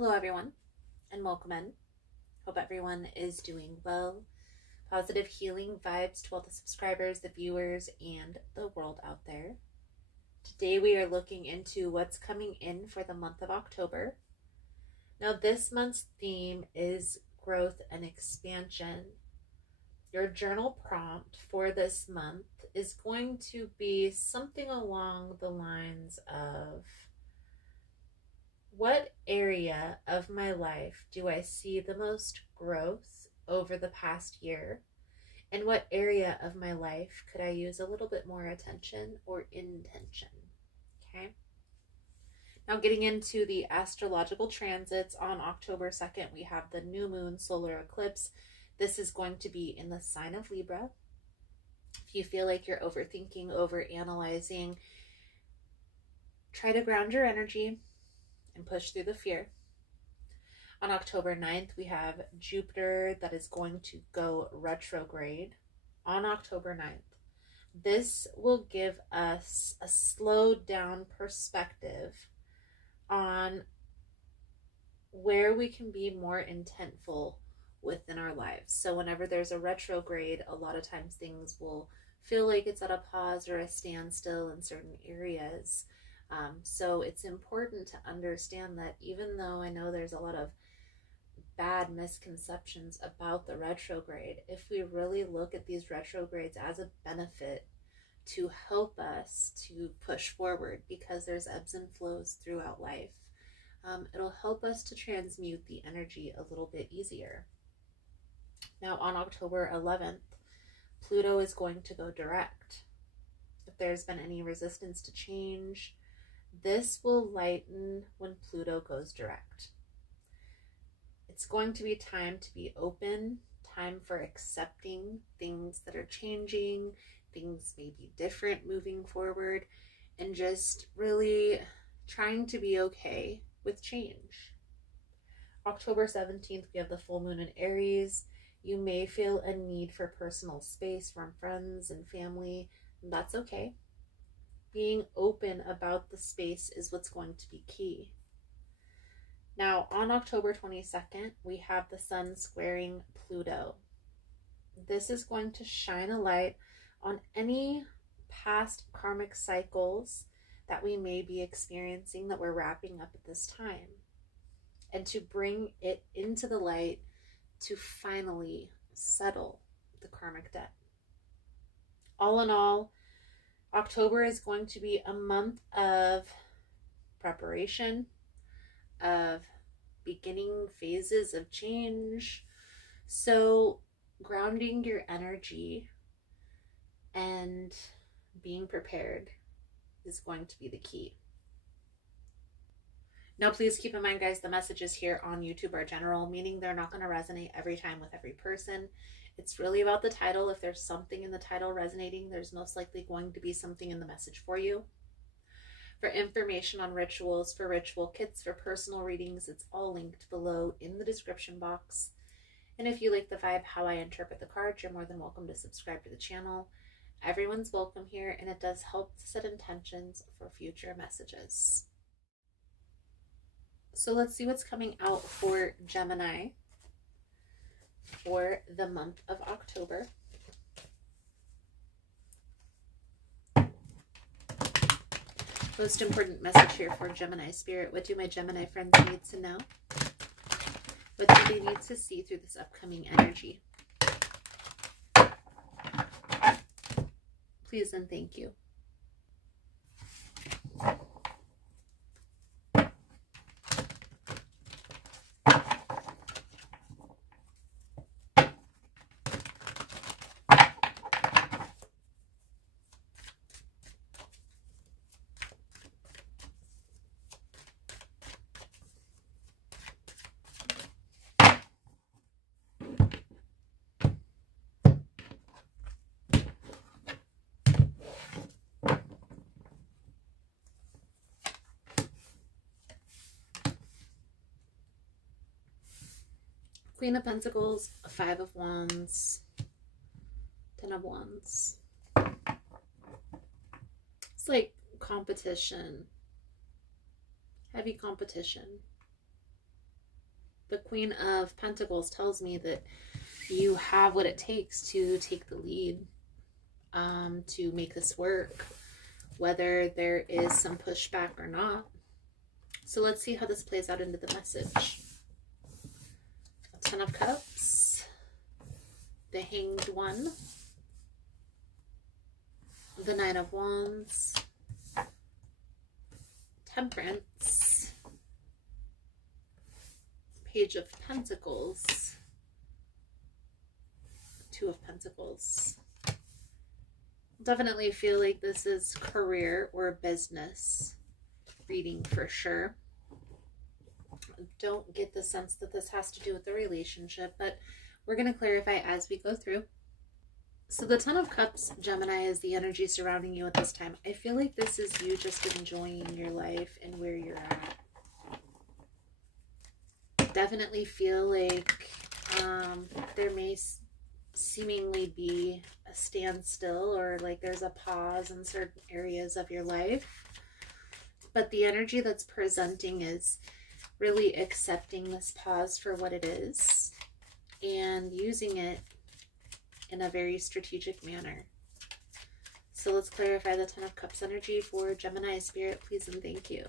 Hello everyone and welcome in. Hope everyone is doing well. Positive healing vibes to all the subscribers, the viewers, and the world out there. Today we are looking into what's coming in for the month of October. Now this month's theme is growth and expansion. Your journal prompt for this month is going to be something along the lines of, what area of my life do I see the most growth over the past year? And what area of my life could I use a little bit more attention or intention? Okay. Now getting into the astrological transits, on October 2nd, we have the new moon solar eclipse. This is going to be in the sign of Libra. If you feel like you're overthinking, overanalyzing, try to ground your energy and push through the fear. On October 9th, we have Jupiter that is going to go retrograde on October 9th. This will give us a slowed down perspective on where we can be more intentful within our lives. So whenever there's a retrograde, a lot of times things will feel like it's at a pause or a standstill in certain areas. So it's important to understand that even though I know there's a lot of bad misconceptions about the retrograde, if we really look at these retrogrades as a benefit to help us to push forward, because there's ebbs and flows throughout life, it'll help us to transmute the energy a little bit easier. Now on October 11th, Pluto is going to go direct. If there's been any resistance to change, this will lighten when Pluto goes direct. It's going to be time to be open, time for accepting things that are changing, things may be different moving forward, and just really trying to be okay with change. October 17th, we have the full moon in Aries. You may feel a need for personal space from friends and family, and that's okay. Being open about the space is what's going to be key. Now, on October 22nd, we have the Sun squaring Pluto. This is going to shine a light on any past karmic cycles that we may be experiencing that we're wrapping up at this time, and to bring it into the light to finally settle the karmic debt. All in all, October is going to be a month of preparation, of beginning phases of change. So grounding your energy and being prepared is going to be the key. Now, please keep in mind, guys, the messages here on YouTube are general, meaning they're not going to resonate every time with every person. It's really about the title. If there's something in the title resonating, there's most likely going to be something in the message for you. For information on rituals, for ritual kits, for personal readings, it's all linked below in the description box. And if you like the vibe, how I interpret the cards, you're more than welcome to subscribe to the channel. Everyone's welcome here, and it does help to set intentions for future messages. So let's see what's coming out for Gemini for the month of October. Most important message here for Gemini Spirit. What do my Gemini friends need to know? What do they need to see through this upcoming energy? Please and thank you. Queen of Pentacles, Five of Wands, Ten of Wands. It's like competition, heavy competition. The Queen of Pentacles tells me that you have what it takes to take the lead, to make this work, whether there is some pushback or not. So let's see how this plays out into the message. A Ten of Cups, the Hanged One, the Knight of Wands, Temperance, Page of Pentacles, Two of Pentacles. Definitely feel like this is career or business reading for sure. Don't get the sense that this has to do with the relationship, but we're going to clarify as we go through. So the Ten of Cups, Gemini, is the energy surrounding you at this time. I feel like this is you just enjoying your life and where you're at. Definitely feel like there may seemingly be a standstill, or like there's a pause in certain areas of your life. But the energy that's presenting is really accepting this pause for what it is and using it in a very strategic manner. So let's clarify the Ten of Cups energy for Gemini. Spirit, please and thank you.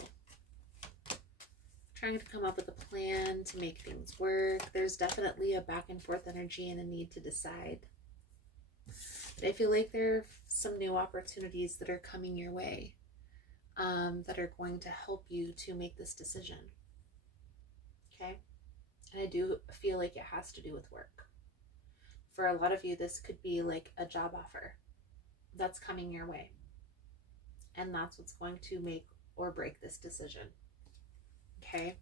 Trying to come up with a plan to make things work. There's definitely a back and forth energy and a need to decide. But I feel like there are some new opportunities that are coming your way, that are going to help you to make this decision. Okay? And I do feel like it has to do with work. For a lot of you, this could be like a job offer that's coming your way. And that's what's going to make or break this decision. Okay?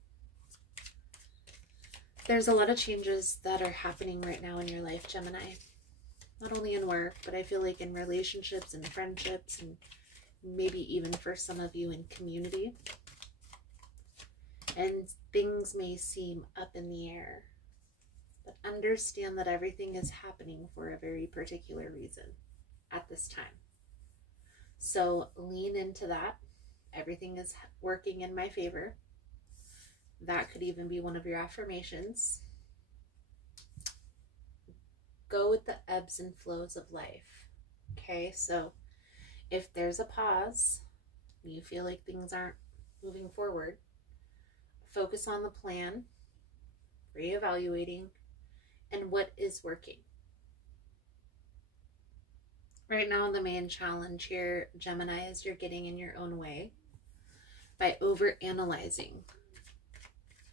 There's a lot of changes that are happening right now in your life, Gemini. Not only in work, but I feel like in relationships and friendships, and maybe even for some of you in community. And things may seem up in the air, but understand that everything is happening for a very particular reason at this time. So lean into that. Everything is working in my favor. That could even be one of your affirmations. Go with the ebbs and flows of life. Okay, so if there's a pause, you feel like things aren't moving forward, focus on the plan, reevaluating, and what is working. Right now, the main challenge here, Gemini, is you're getting in your own way by overanalyzing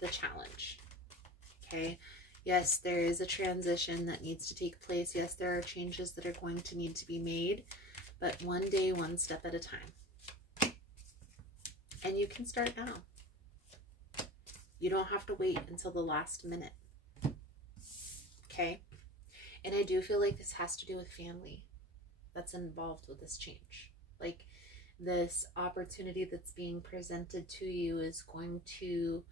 the challenge. Okay? Yes, there is a transition that needs to take place. Yes, there are changes that are going to need to be made, but one day, one step at a time. And you can start now. You don't have to wait until the last minute. Okay? And I do feel like this has to do with family that's involved with this change. Like, this opportunity that's being presented to you is going to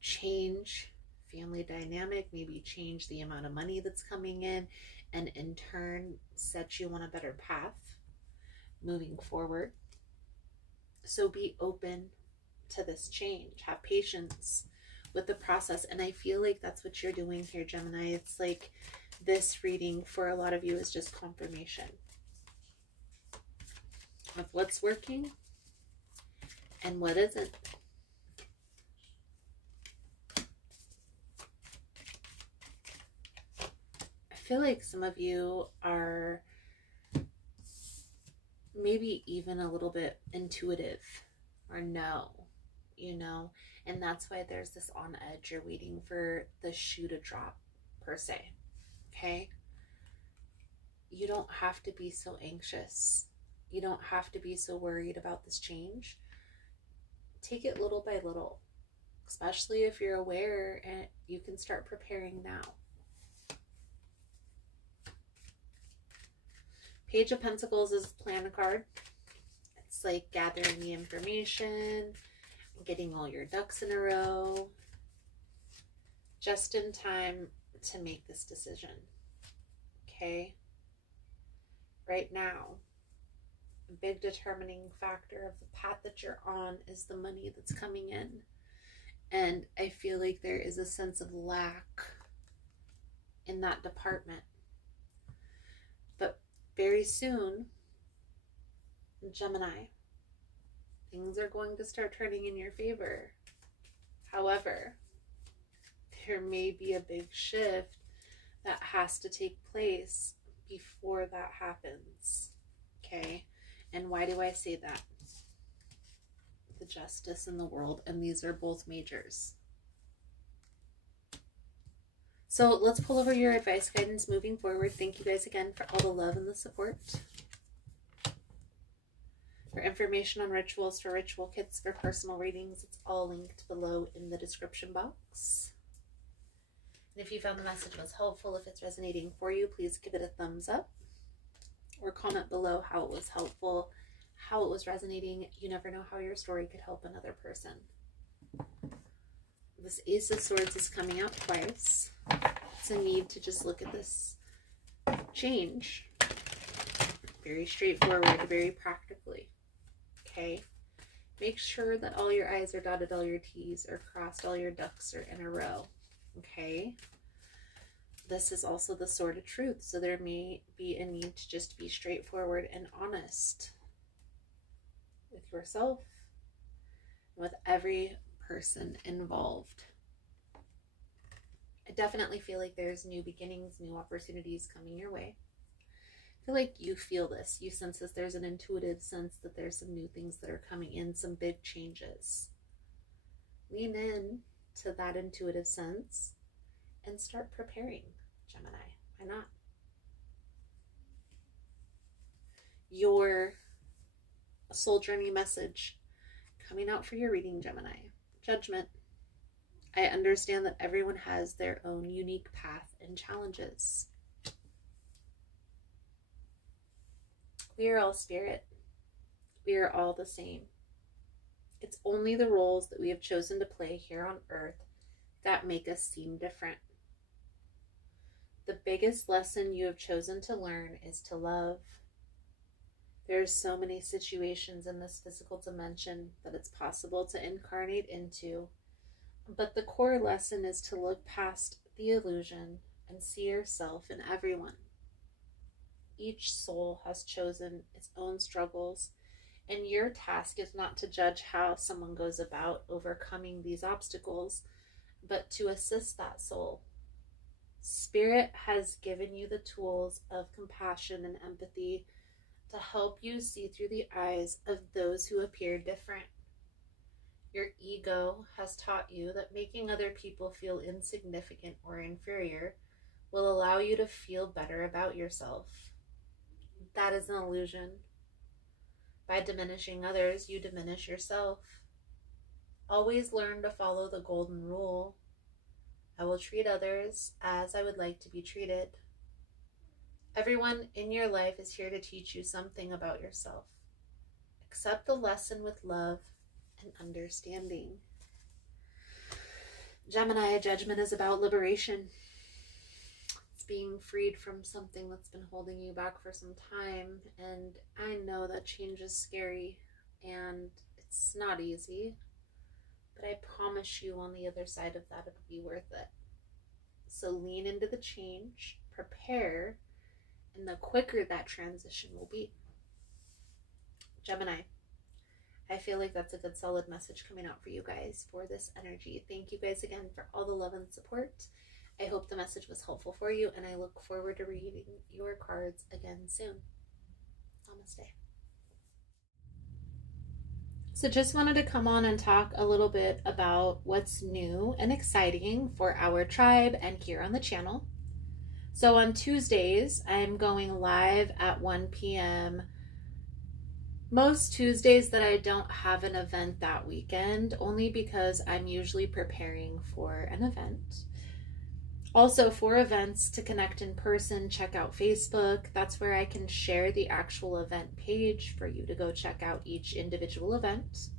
change family dynamic, maybe change the amount of money that's coming in, and in turn set you on a better path moving forward. So be open to this change. Have patience with the process. And I feel like that's what you're doing here, Gemini. It's like this reading for a lot of you is just confirmation of what's working and what isn't. I feel like some of you are maybe even a little bit intuitive or no, you know, and that's why there's this on edge. You're waiting for the shoe to drop, per se. Okay? You don't have to be so anxious. You don't have to be so worried about this change. Take it little by little, especially if you're aware, and you can start preparing now. Page of Pentacles is a plan card. It's like gathering the information, getting all your ducks in a row, just in time to make this decision. Okay? Right now, a big determining factor of the path that you're on is the money that's coming in. And I feel like there is a sense of lack in that department. But very soon, Gemini, things are going to start turning in your favor. However, there may be a big shift that has to take place before that happens. Okay? And why do I say that? The justice in the world, and these are both majors. So let's pull over your advice guidance moving forward. Thank you guys again for all the love and the support. For information on rituals, for ritual kits, for personal readings, it's all linked below in the description box. And if you found the message was helpful, if it's resonating for you, please give it a thumbs up or comment below how it was helpful, how it was resonating. You never know how your story could help another person. This Ace of Swords is coming out twice. It's a need to just look at this change very straightforward, very practically. Okay? Make sure that all your I's are dotted, all your T's are crossed, all your ducks are in a row. Okay? This is also the Sword of Truth, so there may be a need to just be straightforward and honest with yourself, with every person involved. I definitely feel like there's new beginnings, new opportunities coming your way. I feel like you feel this. You sense this. There's an intuitive sense that there's some new things that are coming in, some big changes. Lean in to that intuitive sense and start preparing, Gemini. Why not? Your soul journey message coming out for your reading, Gemini. Judgment. I understand that everyone has their own unique path and challenges. We are all spirit. We are all the same. It's only the roles that we have chosen to play here on earth that make us seem different. The biggest lesson you have chosen to learn is to love. There's so many situations in this physical dimension that it's possible to incarnate into, but the core lesson is to look past the illusion and see yourself in everyone. Each soul has chosen its own struggles, and your task is not to judge how someone goes about overcoming these obstacles, but to assist that soul. Spirit has given you the tools of compassion and empathy to help you see through the eyes of those who appear different. Your ego has taught you that making other people feel insignificant or inferior will allow you to feel better about yourself. That is an illusion. By diminishing others, you diminish yourself. Always learn to follow the golden rule. I will treat others as I would like to be treated. Everyone in your life is here to teach you something about yourself. Accept the lesson with love and understanding. Gemini, judgment is about liberation. It's being freed from something that's been holding you back for some time. And I know that change is scary and it's not easy. But I promise you on the other side of that, it'll be worth it. So lean into the change, prepare, and the quicker that transition will be. Gemini, I feel like that's a good solid message coming out for you guys for this energy. Thank you guys again for all the love and support. I hope the message was helpful for you, and I look forward to reading your cards again soon. Namaste. So just wanted to come on and talk a little bit about what's new and exciting for our tribe and here on the channel. So on Tuesdays, I'm going live at 1 p.m. Most Tuesdays that I don't have an event that weekend, only because I'm usually preparing for an event. Also, for events to connect in person, check out Facebook. That's where I can share the actual event page for you to go check out each individual event.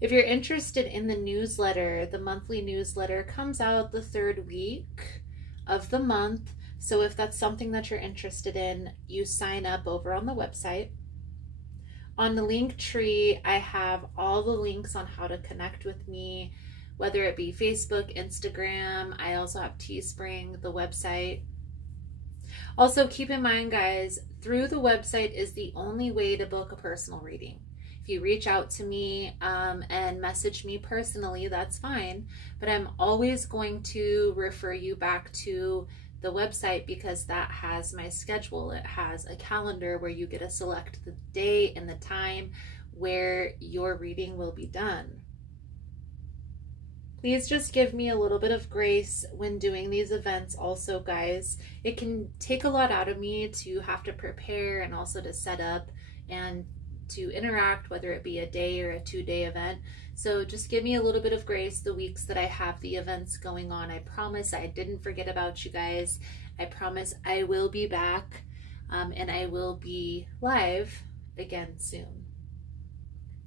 If you're interested in the newsletter, the monthly newsletter comes out the third week of the month. So if that's something that you're interested in, you sign up over on the website. On the link tree, I have all the links on how to connect with me, whether it be Facebook, Instagram. I also have Teespring, the website. Also, keep in mind, guys, through the website is the only way to book a personal reading. If you reach out to me and message me personally, that's fine. But I'm always going to refer you back to the website because that has my schedule. It has a calendar where you get to select the date and the time where your reading will be done. Please just give me a little bit of grace when doing these events also, guys. It can take a lot out of me to have to prepare and also to set up and to interact, whether it be a day or a 2-day event. So just give me a little bit of grace the weeks that I have the events going on. I promise I didn't forget about you guys. I promise I will be back and I will be live again soon.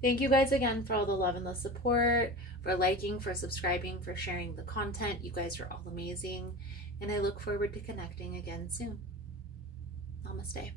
Thank you guys again for all the love and the support, for liking, for subscribing, for sharing the content. You guys are all amazing, and I look forward to connecting again soon. Namaste.